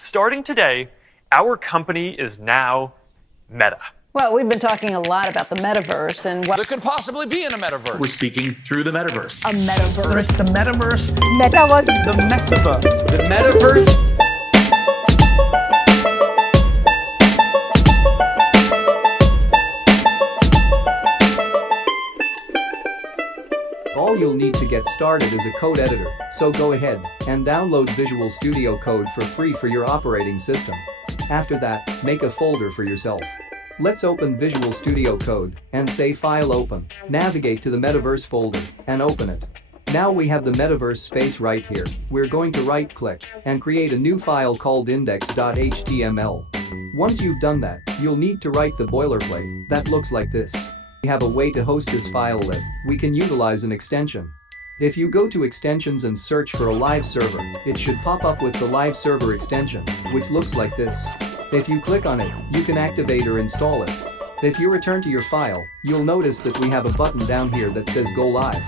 Starting today, our company is now Meta. Well, we've been talking a lot about the metaverse and what there could possibly be in a metaverse. We're speaking through the metaverse. A metaverse. There's the metaverse. Metaverse. The metaverse. The metaverse. All you'll need to get started is a code editor, so go ahead and download Visual Studio Code for free for your operating system. After that, make a folder for yourself. Let's open Visual Studio Code and say File Open. Navigate to the Metaverse folder and open it. Now we have the Metaverse space right here. We're going to right-click and create a new file called index.html. Once you've done that, you'll need to write the boilerplate that looks like this. We have a way to host this file live. We can utilize an extension. If you go to extensions and search for a live server, it should pop up with the live server extension, which looks like this. If you click on it, you can activate or install it. If you return to your file, you'll notice that we have a button down here that says Go Live.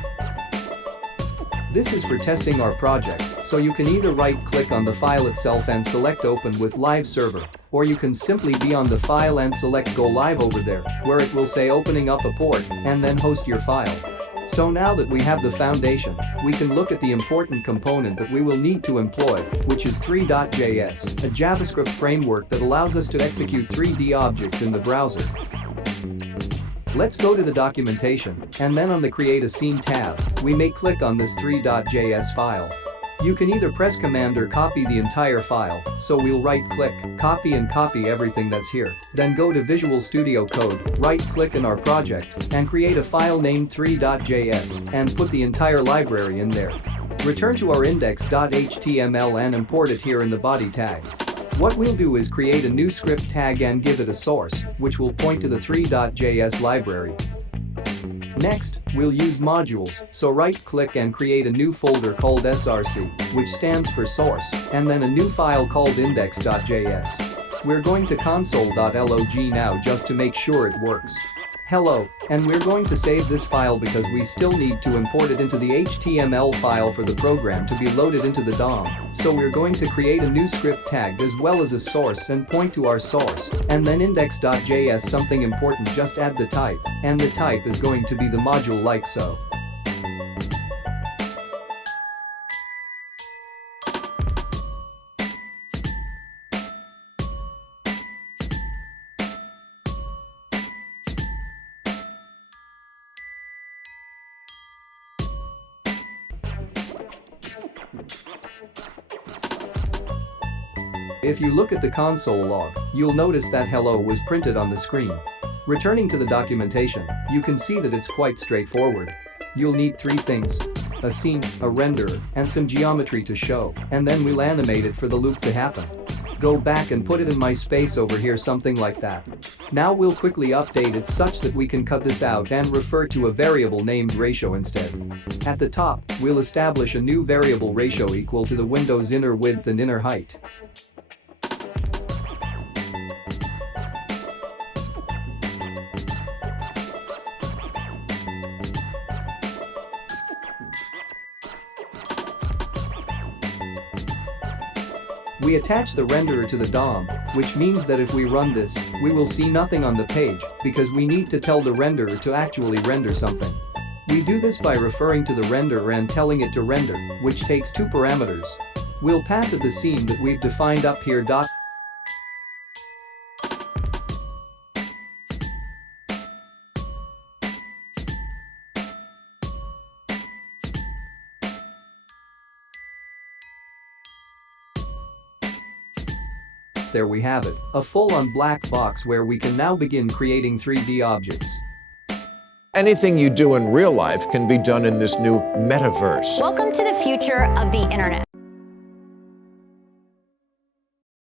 This is for testing our project, so you can either right-click on the file itself and select Open with Live Server, or you can simply be on the file and select Go Live over there, where it will say opening up a port, and then host your file. So now that we have the foundation, we can look at the important component that we will need to employ, which is 3.js, a JavaScript framework that allows us to execute 3D objects in the browser. Let's go to the documentation, and then on the Create a Scene tab, we may click on this 3.js file. You can either press Command or copy the entire file, so we'll right-click, copy and copy everything that's here. Then go to Visual Studio Code, right-click in our project, and create a file named 3.js, and put the entire library in there. Return to our index.html and import it here in the body tag. What we'll do is create a new script tag and give it a source, which will point to the 3.js library. Next, we'll use modules, so right-click and create a new folder called src, which stands for source, and then a new file called index.js. We're going to console.log now just to make sure it works. Hello, and we're going to save this file because we still need to import it into the HTML file for the program to be loaded into the DOM. So we're going to create a new script tag as well as a source and point to our source, and then index.js something important, just add the type, and the type is going to be the module like so. If you look at the console log, you'll notice that hello was printed on the screen. Returning to the documentation, you can see that it's quite straightforward. You'll need three things: a scene, a renderer, and some geometry to show, and then we'll animate it for the loop to happen. Go back and put it in my space over here, something like that. Now we'll quickly update it such that we can cut this out and refer to a variable named ratio instead. At the top, we'll establish a new variable ratio equal to the window's inner width and inner height. We attach the renderer to the DOM, which means that if we run this, we will see nothing on the page because we need to tell the renderer to actually render something. We do this by referring to the renderer and telling it to render, which takes two parameters. We'll pass it the scene that we've defined up here. There we have it, a full-on black box where we can now begin creating 3D objects. Anything you do in real life can be done in this new metaverse. Welcome to the future of the internet.